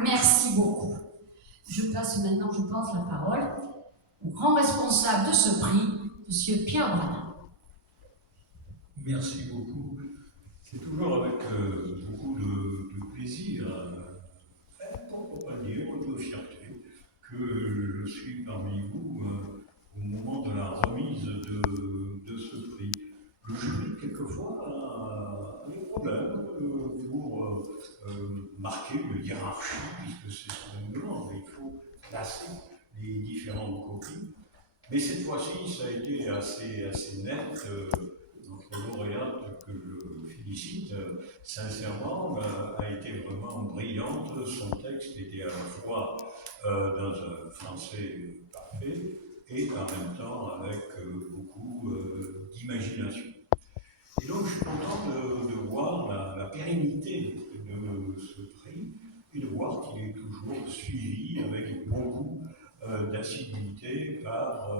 Merci beaucoup. Je passe maintenant, je pense, la parole au grand responsable de ce prix, M. Pierre Branin. Merci beaucoup. C'est toujours avec beaucoup de plaisir, pour pas dire de fierté, que je suis parmi vous au moment de la remise de ce prix. Le jury, quelquefois, a des problèmes pour marquer une hiérarchie, puisque c'est son même demande. Il faut classer les différentes copies. Mais cette fois-ci, ça a été assez net. Notre lauréate, que je félicite sincèrement, a été vraiment brillante. Son texte était à la fois dans un français parfait et en même temps avec beaucoup d'imagination. Et donc, je suis content de voir la pérennité de ce prix et de voir qu'il est toujours suivi avec beaucoup d'assiduité par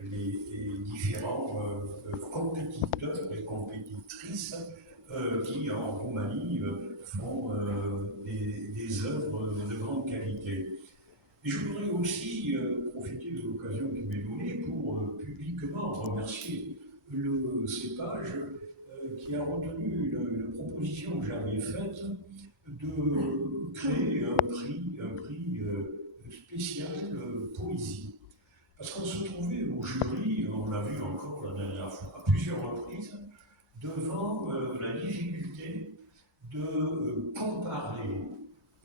les différents compétiteurs et compétitrices qui, en Roumanie, font des œuvres de grande qualité. Et je voudrais aussi profiter de l'occasion qui m'est donnée pour publiquement remercier le CEPAGE qui a retenu une proposition que j'avais faite de créer un prix spécial poésie. Parce qu'on se trouvait au jury, on l'a vu encore la dernière fois, à plusieurs reprises, devant la difficulté de comparer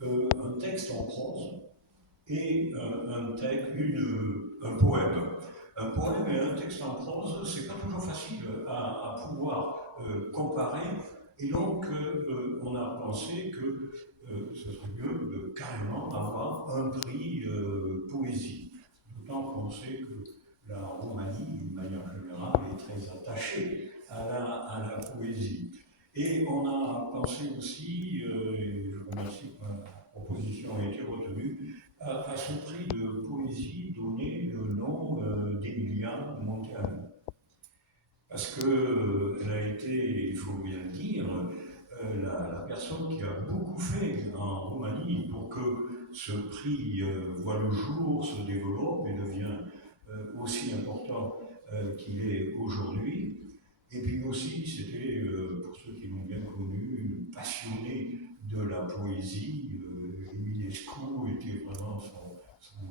un texte en prose et un poème. Un poème et un texte en prose, c'est pas toujours facile à pouvoir comparer. Et donc, on a pensé que ce serait mieux de carrément avoir un prix poésie. D'autant qu'on sait que la Roumanie, d'une manière générale, est très attachée à la poésie. Et on a pensé aussi, et je remercie que ma proposition ait été retenue, à ce prix de poésie donné le nom d'Emilia Monteanu. Parce qu'elle a été, il faut bien le dire, la personne qui a beaucoup fait en Roumanie pour que ce prix voit le jour, se développe et devient aussi important qu'il est aujourd'hui. Et puis aussi, c'était, pour ceux qui l'ont bien connu, une passionnée de la poésie. Eminescu était vraiment son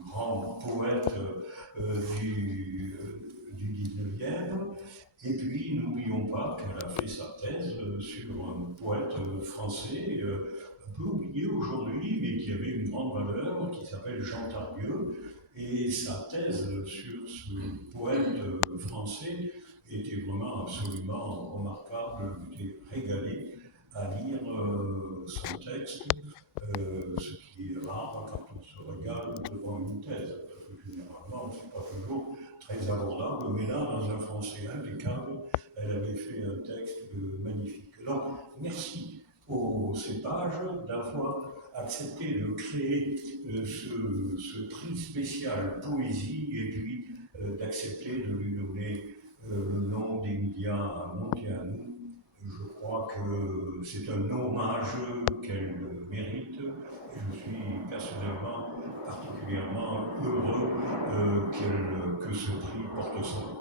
grand poète du 19e. Et puis, n'oublions pas qu'elle a fait sa thèse sur un poète français, un peu oublié aujourd'hui, mais qui avait une grande valeur, qui s'appelle Jean Tardieu. Et sa thèse sur ce poète français était vraiment absolument remarquable. J'étais régalé à lire son texte, ce qui est rare quand on se régale devant une thèse, parce que généralement, ce n'est pas toujours très abordable, mais là, dans un français impeccable, elle avait fait un texte magnifique. Donc, merci au CEPAGE d'avoir accepté de créer ce prix spécial poésie et puis d'accepter de lui donner le nom d'Emilia Monteanu. Je crois que c'est un hommage qu'elle mérite et je suis personnellement particulièrement heureux que ce prix porte son nom.